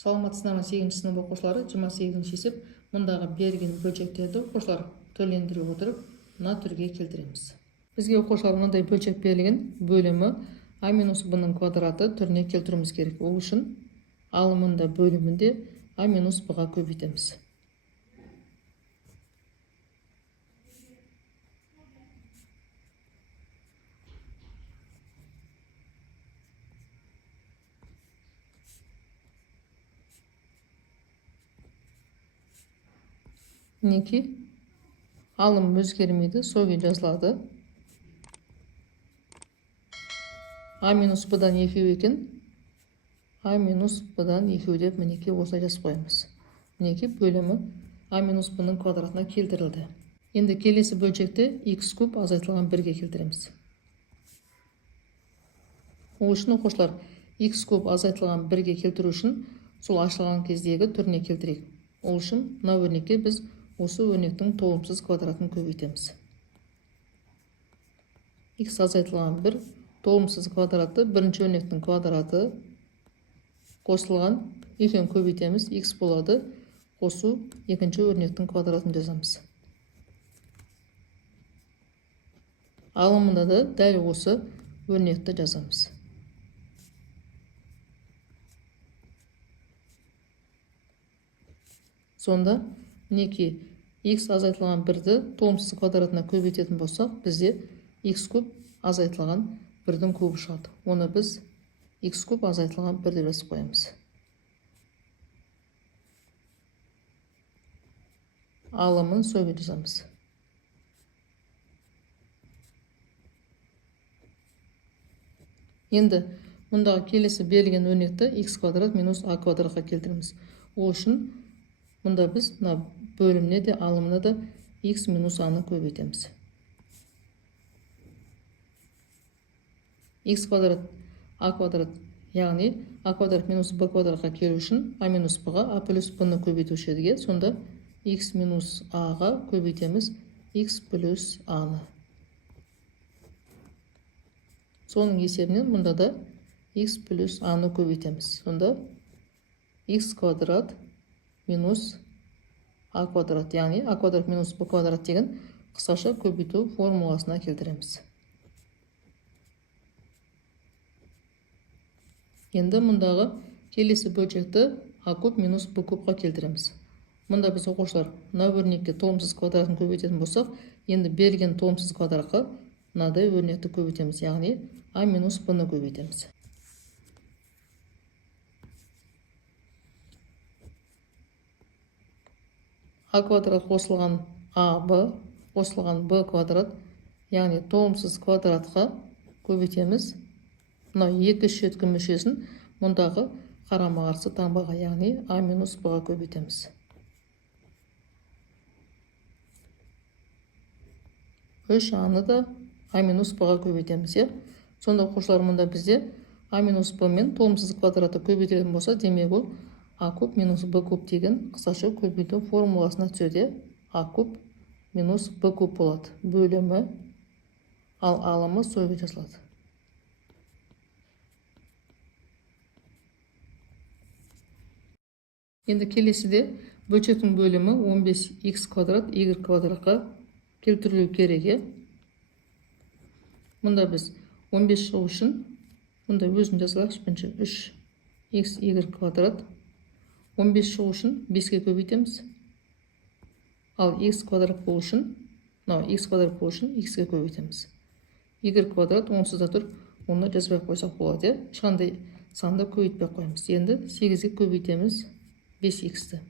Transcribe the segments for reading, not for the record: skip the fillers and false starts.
Саламатсыздар ма 8-ші сынып оқушылары, 28-ші есеп мұндағы берген бөлшектерді оқушылар төрлендіре отырып мына түрге келтіреміз. Бізге оқушылар мынандай бөлшек берілген, бөлімі а минус b-ның квадраты түріне келтіруіміз керек. Ол үшін алымында бөлімінде а минус b-ға көбейтеміз. Мінекей алым өзгермейді, сол күйі жазылады. А минус b-дан екеу екен. А минус b-дан екеу деп мінекей осылай жазып қоямыз. Мінекей бөлімі а минус b-ның квадратына келтірілді. Енді келесі бөлшекте x куб азайтылған 1-ге келтіреміз. Ол үшін оқушылар x куб азайтылған 1-ге келтіру үшін сол ашылған кездегі түріне келтірейік. Ол үшін мына өрнекке біз осы өрнектің толымсыз квадратын көбейтеміз. X азайтылған 1 толымсыз квадраты бірінші өрнектің квадраты қосылған екеуін көбейтеміз. X болады. Қосу екінші өрнектің квадратын жазамыз. Алымында да дәл осы өрнекті жазамыз. Сонда мінекей x азайтылған 1-ді толымсыз квадратына көбейтетін болсақ, бізде x куб азайтылған 1-дің кубы шығады. Оны біз x куб азайтылған 1 деп жазып қоямыз. Алымын сол күйі жазамыз. Енді мұндағы келесі берілген өрнекті x квадрат минус a квадратқа келтіреміз. Ол үшін мұнда біз бөліміне де алымына да x минус a-ны көбейтеміз. x квадрат a квадрат, яғни a квадрат минус b квадратқа келу үшін a минус b-ға a плюс b-ны көбейтуші едіге, сонда x минус a-ға көбейтеміз x плюс a-ны. Соның есебінен мұнда да x плюс a-ны көбейтеміз. Сонда x квадрат минус a квадрат, яғни a квадрат минус b квадрат деген қысқаша көбейту формуласына келтіреміз. Енді мұндағы келесі бөлшекті a куб минус b кубқа келтіреміз. Мұнда біз оқушылар мына өрнекке толымсыз квадратын көбейтетін болсақ, енді берілген толымсыз квадратқа мынадай өрнекті көбейтеміз, яғни a минус b-ны көбейтеміз. a квадрат қосылған ab қосылған b квадрат, яғни толымсыз квадратқа көбейтеміз. Мына екі шеткі мүшесін мұндағы қарама-қарсы таңбаға, яғни a минус b-ға көбейтеміз. Үш a-ны да a минус b-ға көбейтеміз. Сонда оқушылар мұнда бізде a минус b мен толымсыз квадраты көбейтілетін болса, демек ол a куб минус b куб деген қысқаша көбейту формуласына түседі. a куб минус b куб болады. Бөлімі, ал алымы сол күйі жазылады. Енді келесіде бөлшектің бөлімі 15x квадрат y квадратқа келтірілу керек. Мұнда біз 15 шығу үшін мұнда өзін жазылайықшы. 3xy квадрат 15 шығу үшін 5-ке көбейтеміз. Ал x квадрат болу үшін, x квадрат болу үшін x-ке көбейтеміз. y квадрат онсыз да тұр, оны жазбай қойсақ болады. Ешқандай санды көбейтпей қоймыз. Енді 8-ге көбейтеміз 5x-ті.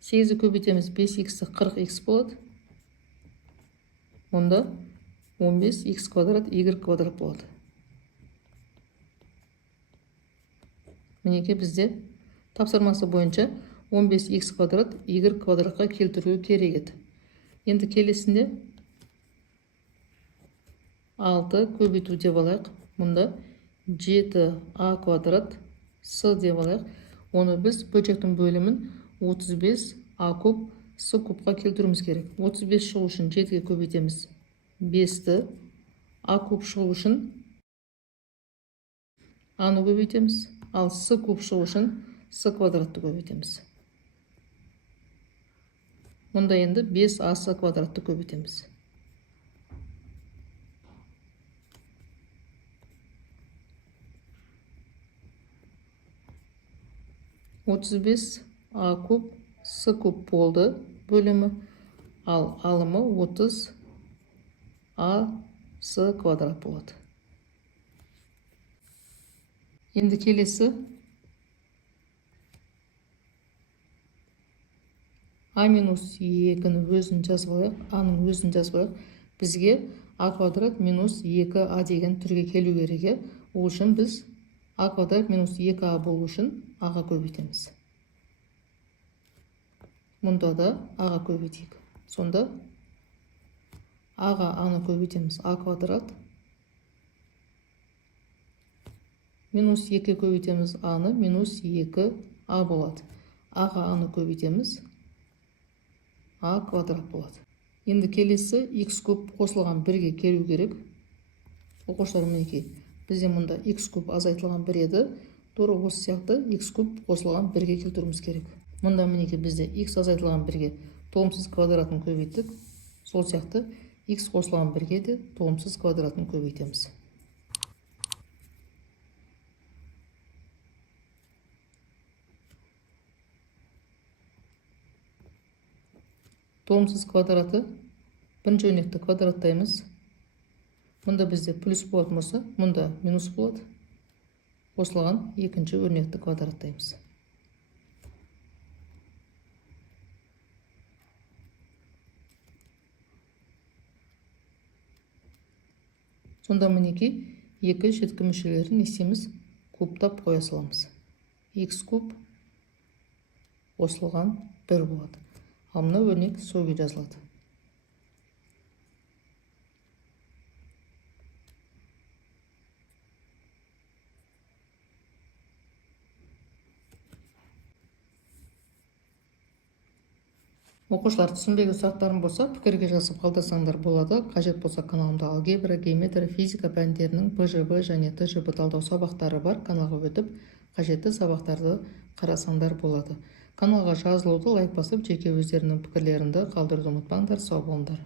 Сегізді көбейтеміз 5x-ті 40x болады. Онда 15x квадрат y квадрат болады. Мінекей бізде тапсырмасы бойынша 15x квадрат y квадратқа келтіру керек еді. Енді келесінде 6 көбейту деп алайық. Мұнда 7a квадрат с деп алайық. Оны біз бөлшектің бөлімін 35a куб с кубқа келтіруіміз керек. 35 шығу үшін 7-ге көбейтеміз 5-ті. a куб шығу үшін аны көбейтеміз. Ал с куб шығу үшін с квадратты көбейтеміз. Мұнда енді 5ac квадратты көбейтеміз. 35a куб с куб болды бөлімі, ал алымы 30ac квадрат болады. Енді келесі а минус 2-ні өзін жазып алайық, аның өзін жазып алайық. Бізге а квадрат минус 2а деген түрге келу керек. Ол үшін біз а квадрат минус 2а болу үшін аға көбейтеміз. Мұнда да аға көбейтейік. Сонда аға аны көбейтеміз. А квадрат минус 2 көбейтеміз аны, минус 2а болады. Аға аны көбейтеміз. А квадрат болады. Енді келесі x куб қосылған 1-ге келу керек. Оқушылар мінекей. Бізде мұнда x куб азайтылған 1 еді. Тура осы сияқты x куб қосылған 1-ге келтіруіміз керек. Мұнда мінекей бізде x азайтылған 1-ге толымсыз квадратын көбейттік. Сол сияқты x қосылған 1-ге де толымсыз квадратын көбейтеміз. Толымсыз квадраты бірінші өрнекті квадраттаймыз. Мұнда бізде плюс болатын болса, мұнда минус болады. Қосылған екінші өрнекті квадраттаймыз. Сонда мінекей екі шеткі мүшелерін естеміз кубтап қоя саламыз. X куб қосылған 1 болады. Ал мына өрнек сол күйі жазылады. Оқушылар түсінбеген сұрақтарым болса, пікірге жазып қалдырсаңдар болады. Қажет болса каналымда алгебра, геометрия, физика пәндерінің ПЖБ және ТЖБ талдау сабақтары бар. Каналға өтіп, қажетті сабақтарды қарасаңдар болады. Каналға жазылуды лайк басып, жеке өздерінің пікірлерінде қалдыруды ұмытпаңдар. Сау болыңдар.